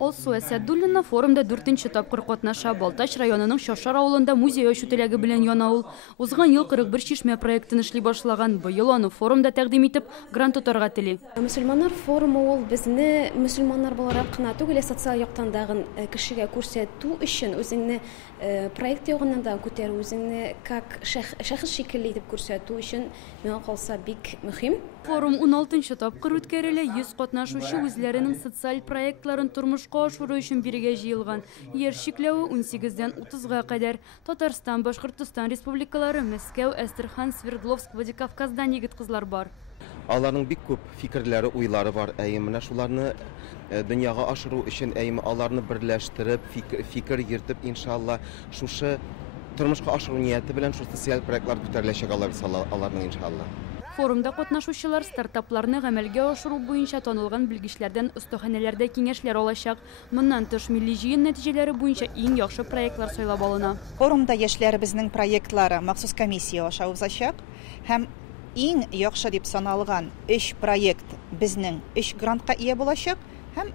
Олсу Әсәдуллина форумда 4-нче тапкыр катнаша. Балтач районының Шашар авылында музей ачу теләге белән яна ул. Узган ел 41 чишмә проектын эшли башлаган. Быел аны форумда тәкъдим итеп, грант тотарга тели. Мөселманнар форумы ул безне мөселманнар буларак кына түгел, социаль яктан дагы кешегә күрсәтү өчен үзеңне проект ягыннан да күтәрү, үзеңне как шәхес шикелле итеп күрсәтү өчен миңа калса бик мөһим. Форум 16-нчы тапкыр үткәрелә. 100 катнашучы үзләренең социаль проектларын тормышка ашыру өчен бирегә җыелган. Яшь чикләве 18-дән 30-га кадәр. Татарстан, Башкортстан республикалары, Мәскәү, Әстерхан, Свердловск, Владикавказдан егет кызлар бар. Аларның бик күп фикерләре, уйлары бар. Менә шуларны дөньяга ашыру өчен аларны берләштереп, фикер йөртеп, иншалла, шушы тормышка ашыру нияте белән шу социаль проектлар күтәреләчәк аларның иншалла. Форумда катнашучылар стартапларны гамәлгә ашыру буенча танылган белгечләрдән остаханәләрдә киңәшләр алачак. Моннан тыш милли җыен нәтиҗәләре буенча иң яхшы проектлар сайлап алына. Форумда яшьләребезнең проектлары махсус комиссия аша узачак һәм иң яхшы дип саналган 3 проект безнең 3 грантка ия булачак һәм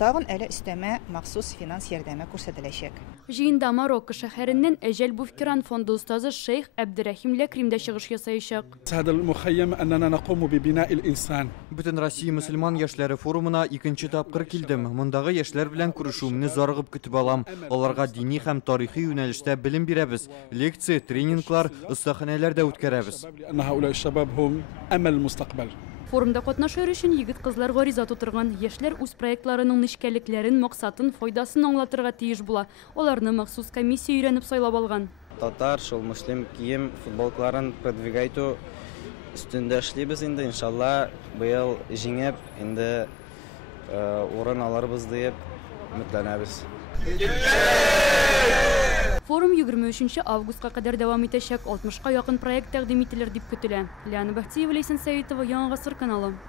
тагын әле өстәмә махсус финанс ярдәме күрсәтеләчәк. Җыенда Марокко шәһәреннән Әҗәл Буфкиран фонды устазы Шейх Әбдерәхим Ләкримдә чыгыш ясаячак. Бөтен Россия мөселман яшьләре форумына 2нче тапкыр килдем. Мондагы яшьләр белән күрешүемне зарыгып көтеп алам. Аларга дини һәм тарихи юнәлештә белем бирәбез. Лекция, тренинглар, остаханәләрдә үткәрәбез. Форумда катнашыр өчен егет кызлар гариза тутырган. Яшьләр үз проектларының нечкәлекләрен, максатын, файдасын аңлатырга тиеш була. Аларны махсус комиссия өйрәнеп сайлап алган. Татар, шул муслим кием, футболкаларын продвигайту өстендә эшлибез инде, иншалла, быел җиңеп, инде урын алырбыз дип өметләнәбез. Форум 23 августка кадәр дәвам итәчәк. 60-ка якын проект тәкъдим ителер дип көтелә. Лиана Бахтиева, Лейсан Сәетова, Яңа Гасыр каналы.